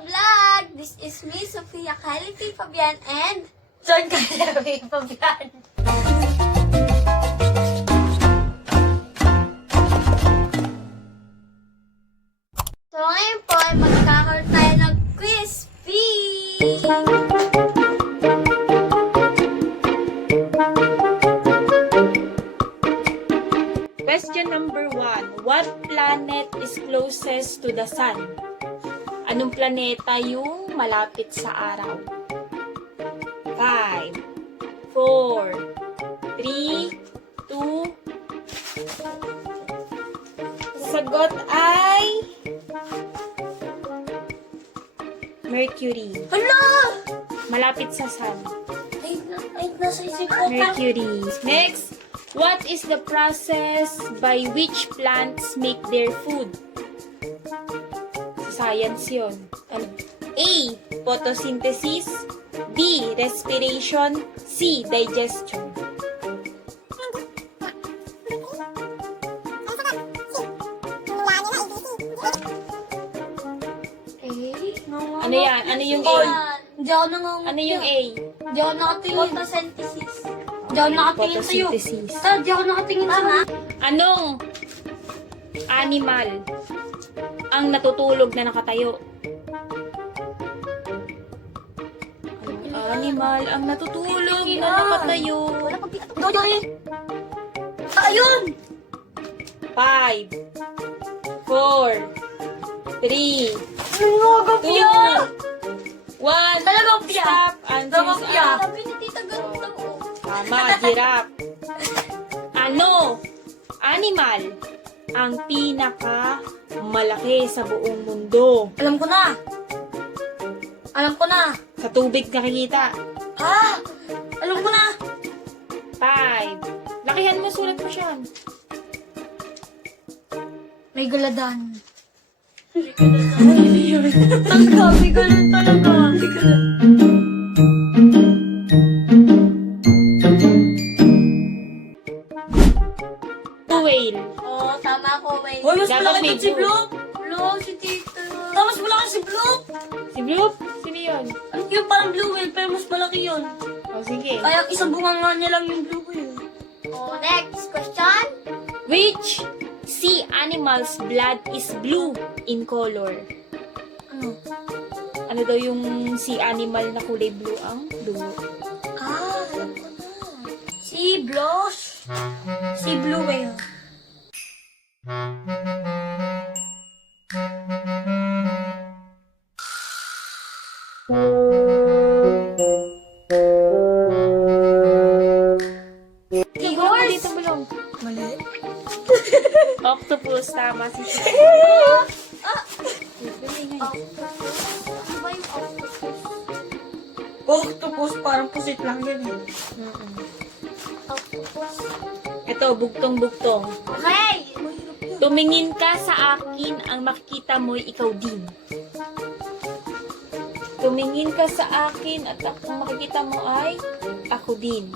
vlog! This is me, Sofia Calipy Fabian and John Calipy Fabian. So ngayon po ay magkakaroon tayo ng quiz bee! Question number 1. What planet is closest to the sun? Anong planeta yung malapit sa araw? 5, 4, 3, 2. Sagot ay Mercury. Hala! Malapit sa sun. Ay, nasa isip ko. Mercury. Next, what is the process by which plants make their food? Sa science yun. Ano? A. Photosynthesis. B. Respiration. C. Digestion. Ano yan? Ano yung A? Hindi ako nangungulit. Ano yung A? Hindi ako nakatingin. Photosynthesis. Hindi ako nakatingin sa'yo. Photosynthesis. Hindi ako nakatingin sa'yo. Anong animal ang natutulog na nakatayo? Anong animal ang natutulog na nakatayo? Wala pag Dodo eh. Ayun! 5, 4, 3, Nangagapya! 1. Talagapya! Stop. Answers Talagapya! are... Sabi ni Tita ganun daw. Tama, giraffe. Ano? Animal ang pinaka malaki sa buong mundo? Alam ko na. Alam ko na. Sa tubig nakikita. Ah! Alam ko na. 5. Lakihan mo, sulat mo siya. May galadan. Talaga, may galan talaga. May galan. Whale. Oo, tama ko. Wait. Hoy, mas Dapat malaki may doon si blue. Bloop. Hello, si Tita. Mas malaki si Bloop. Si Bloop? Sino yun? Yung parang blue whale, pero mas malaki yun. O, sige. Kaya isang bunga nga niya lang yung blue whale. Oh, next question. Which sea animal's blood is blue in color? Ano? Ano daw yung sea animal na kulay blue ang dugo? Ah, alam ko na. Si Blush. Si blue whale. Siguro dito bulong. Mali. Octopus, tama si Shai. Ano ba yung octopus? Octopus, parang pusit lang yan eh. Octopus. Ito, bugtong-bugtong. Okay! Tumingin ka sa akin, ang makikita mo'y ikaw din. Tumingin ka sa akin at ang makikita mo ay ako din.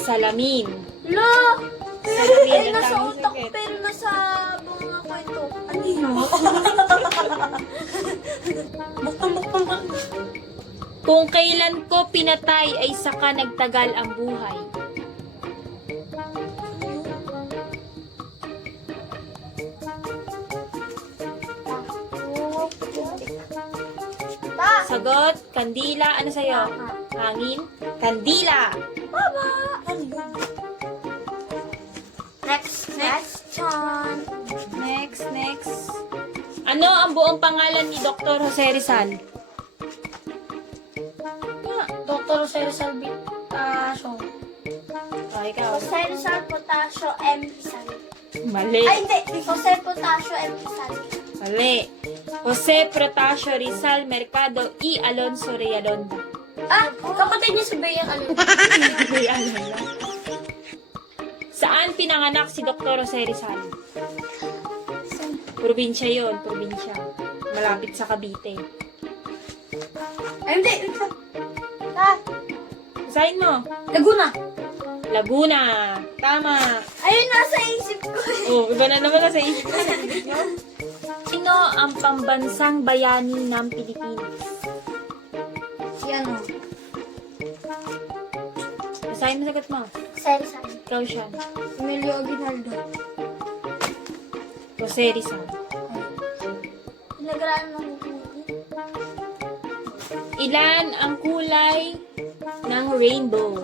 Salamin. Lo! Salamin Ay, ang nasa tamang utak ko sagot. pero nasa mga kwento. Ano yun? Buktong-buktong ka. Kung kailan ko pinatay ay saka nagtagal ang buhay. Ta! Sagot, kandila. Ano sa'yo? Hangin? Kandila. Ano yun? Next question. Next. Ano ang buong pangalan ni Dr. Jose Rizal? Dr. Jose Salvi. Ikaw. Jose Rizal Potasio M. Rizal. Mali. Ay, hindi. Jose Potasio M. Rizal. Mali. Jose Protasio Rizal Mercado y Alonso Realonda. Ah, kapatid niya si Bea ano? May alam na. Saan pinanganak si Dr. Jose Rizal? Probinsya yon, probinsya. Malapit sa Cavite. Ay, hindi. Ta! Basahin mo. Laguna. Laguna. Tama. Ayun, nasa isip ko eh. Oh, iba na naman na sa isip ko. Sino ang pambansang bayani ng Pilipinas? Si ano? Basahin mo sagot mo. Sensan. Ikaw siya. Emilio Aguinaldo. Jose Rizal. Pinag-aralan ng hindi. Ilan ang kulay ng rainbow?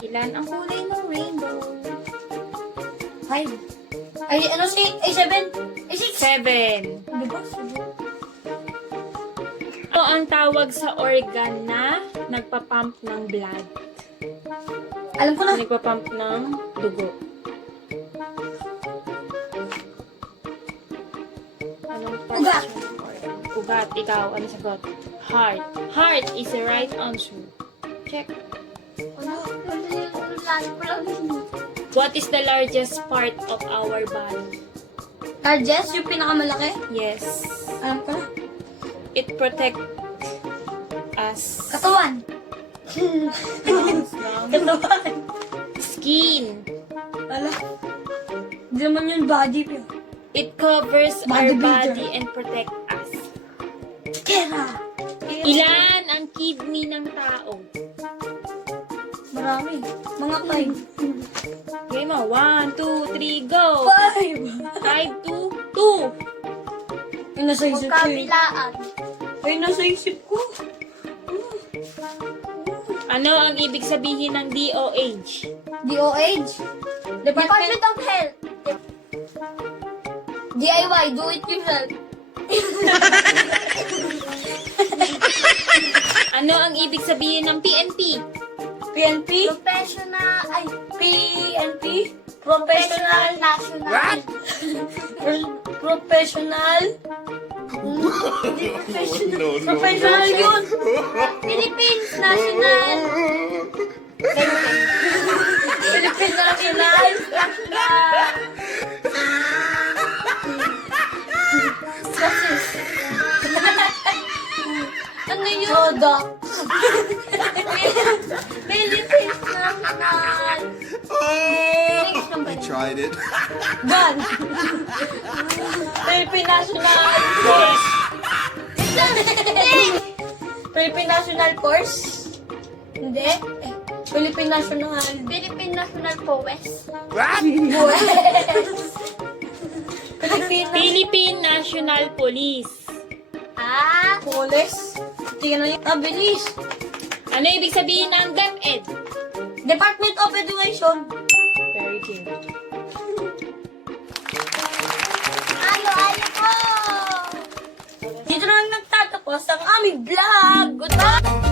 Ilan ang kulay ng rainbow? 5. Ay, ano si... Ay, 7. Ay, 6. 7. Di ba? 7. Ano ang tawag sa organ na nagpapump ng blood? Alam ko na. Nagpapump ng dugo. Anong part Ugat. siya ng organ? Ugat. Ikaw, ano sagot? Heart. Heart is the right answer. Check. Ano? Lalo ko lang hindi. What is the largest part of our body? Largest, yung pinakamalaki. Yes. Alam ko na. It protects us Katawan. from Katawan. skin. Ala. Hindi naman yun body. It covers our Bodybuilder. body and protect us. Kera. Ilan ang kidney ng tao? Marami. Mga 5. Okay mo. 1, 2, 3, go! 5. 5, 2, 2. Ay, nasa isip ko eh. Kabilaan. Ay, nasa isip ko. Ano ang ibig sabihin ng DOH? DOH. Department of Health. DIY. Do it yourself. Ano ang ibig sabihin ng PNP? PNP. Professional. Ay, PNP. Professional. National. Professional. Hindi professional. Professional yun. Philippines National. Philippine National. Ano yun? Product. Philippines National. I tried it. Gun. Philippine National Force. Philippine National Force. Hindi. Philippine National. Philippine National Forest. Philippine Philippine National Police. Ah, Police. Tingnan nyo. Ah, bilis. Ano ibig sabihin ng DepEd? Department of Education. Very good. ayo ko. Dito na lang nagtatapos ang aming vlog. Goodbye!